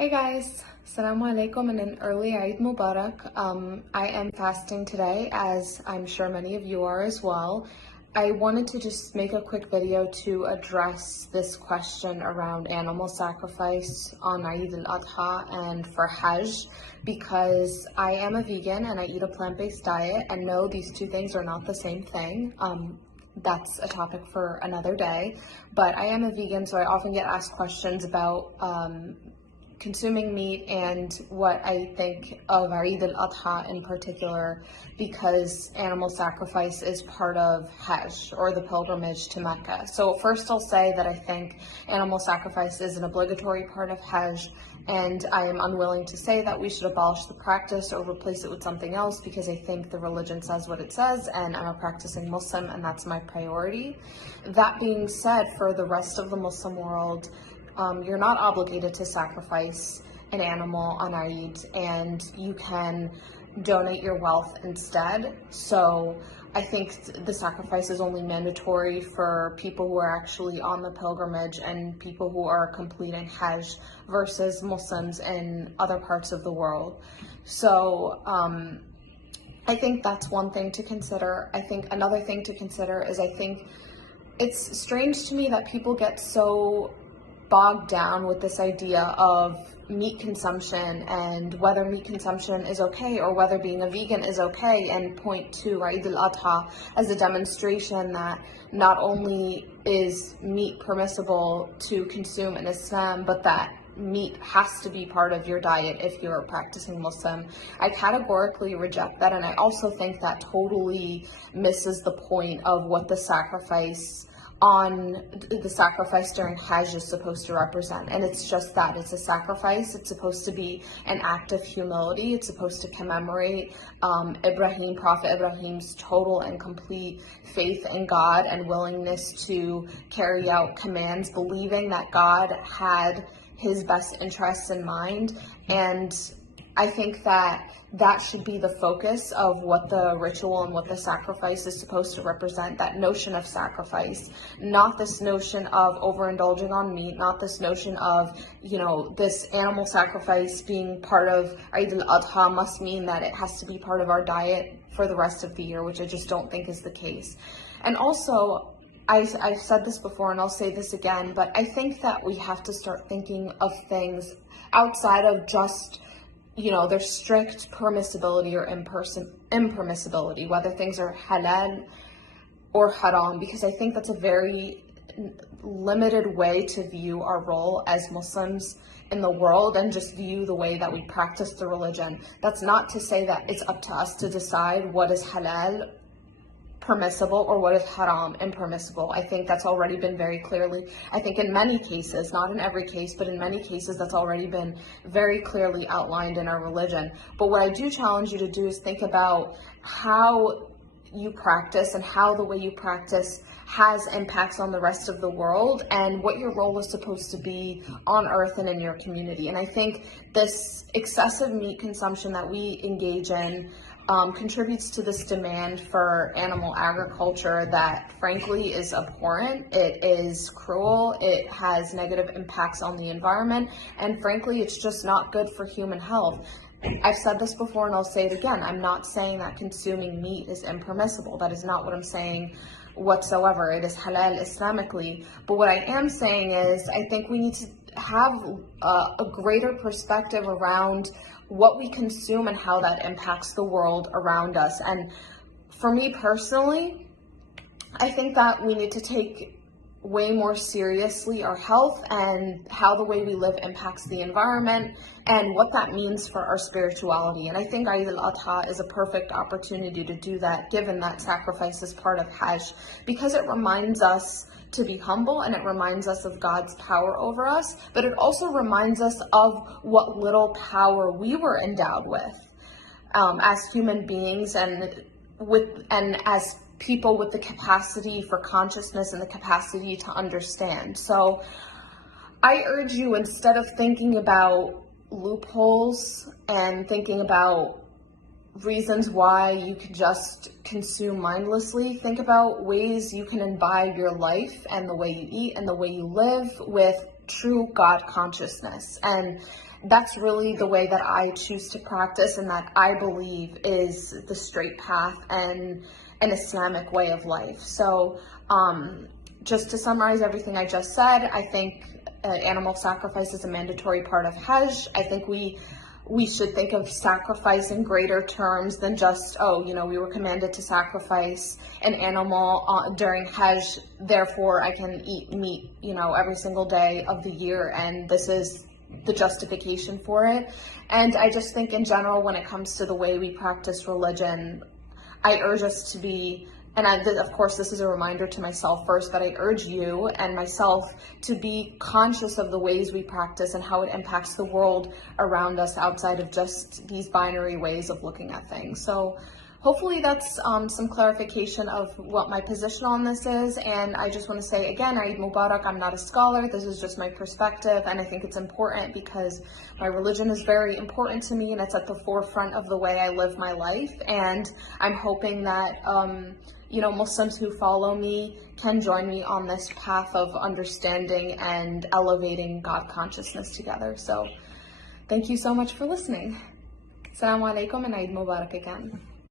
Hey guys, Assalamu alaikum and an early Eid Mubarak. I am fasting today, as I'm sure many of you are as well. I wanted to just make a quick video to address this question around animal sacrifice on Eid al-Adha and for Hajj, because I am a vegan and I eat a plant-based diet, and no, these two things are not the same thing. That's a topic for another day, but I am a vegan, so I often get asked questions about consuming meat and what I think of Eid al-Adha in particular, because animal sacrifice is part of Hajj, or the pilgrimage to Mecca. So first I'll say that I think animal sacrifice is an obligatory part of Hajj, and I am unwilling to say that we should abolish the practice or replace it with something else, because I think the religion says what it says, and I'm a practicing Muslim, and that's my priority. That being said, for the rest of the Muslim world, you're not obligated to sacrifice an animal on Eid, and you can donate your wealth instead. So I think the sacrifice is only mandatory for people who are actually on the pilgrimage and people who are completing Hajj versus Muslims in other parts of the world. So I think that's one thing to consider. I think another thing to consider is, I think it's strange to me that people get so bogged down with this idea of meat consumption and whether meat consumption is okay or whether being a vegan is okay, and point to Eid al-Adha as a demonstration that not only is meat permissible to consume in Islam, but that meat has to be part of your diet if you're a practicing Muslim. I categorically reject that, and I also think that totally misses the point of what the sacrifice during Hajj is supposed to represent. And it's just that, it's a sacrifice. It's supposed to be an act of humility. It's supposed to commemorate Prophet Ibrahim's total and complete faith in God and willingness to carry out commands, believing that God had his best interests in mind. And I think that should be the focus of what the ritual and what the sacrifice is supposed to represent, that notion of sacrifice, not this notion of overindulging on meat, not this notion of, this animal sacrifice being part of Eid al-Adha must mean that it has to be part of our diet for the rest of the year, which I just don't think is the case. And also, I've said this before and I'll say this again, but I think that we have to start thinking of things outside of just there's strict permissibility or impermissibility, whether things are halal or haram, because I think that's a very limited way to view our role as Muslims in the world and just view the way that we practice the religion. That's not to say that it's up to us to decide what is halal permissible or what is haram impermissible. I think that's already been very clearly, I think in many cases, not in every case, but in many cases that's already been very clearly outlined in our religion. But what I do challenge you to do is think about how you practice and how the way you practice has impacts on the rest of the world, and what your role is supposed to be on earth and in your community. And I think this excessive meat consumption that we engage in contributes to this demand for animal agriculture that frankly is abhorrent. It is cruel, it has negative impacts on the environment, and frankly it's just not good for human health. I've said this before and I'll say it again, I'm not saying that consuming meat is impermissible. That is not what I'm saying whatsoever. It is halal Islamically. But what I am saying is, I think we need to have a greater perspective around what we consume and how that impacts the world around us. And for me personally, I think that we need to take way more seriously our health and how the way we live impacts the environment and what that means for our spirituality. And I think Eid al-Adha is a perfect opportunity to do that, given that sacrifice is part of Hajj, because it reminds us to be humble and it reminds us of God's power over us, but it also reminds us of what little power we were endowed with as human beings and as people with the capacity for consciousness and the capacity to understand. So I urge you, instead of thinking about loopholes and thinking about reasons why you could just consume mindlessly, think about ways you can imbibe your life and the way you eat and the way you live with true God consciousness. And that's really the way that I choose to practice, and that I believe is the straight path and an Islamic way of life. So just to summarize everything I just said, I think animal sacrifice is a mandatory part of Hajj. I think we should think of sacrifice in greater terms than just, oh, we were commanded to sacrifice an animal during Hajj, therefore I can eat meat, every single day of the year, and this is the justification for it. And I just think in general, when it comes to the way we practice religion, I urge us to be, and of course this is a reminder to myself first, but I urge you and myself to be conscious of the ways we practice and how it impacts the world around us outside of just these binary ways of looking at things. So hopefully that's some clarification of what my position on this is. And I just want to say again, Eid Mubarak. I'm not a scholar. This is just my perspective, and I think it's important because my religion is very important to me, and it's at the forefront of the way I live my life. And I'm hoping that Muslims who follow me can join me on this path of understanding and elevating God consciousness together. So thank you so much for listening. Assalamu alaikum and Eid Mubarak again.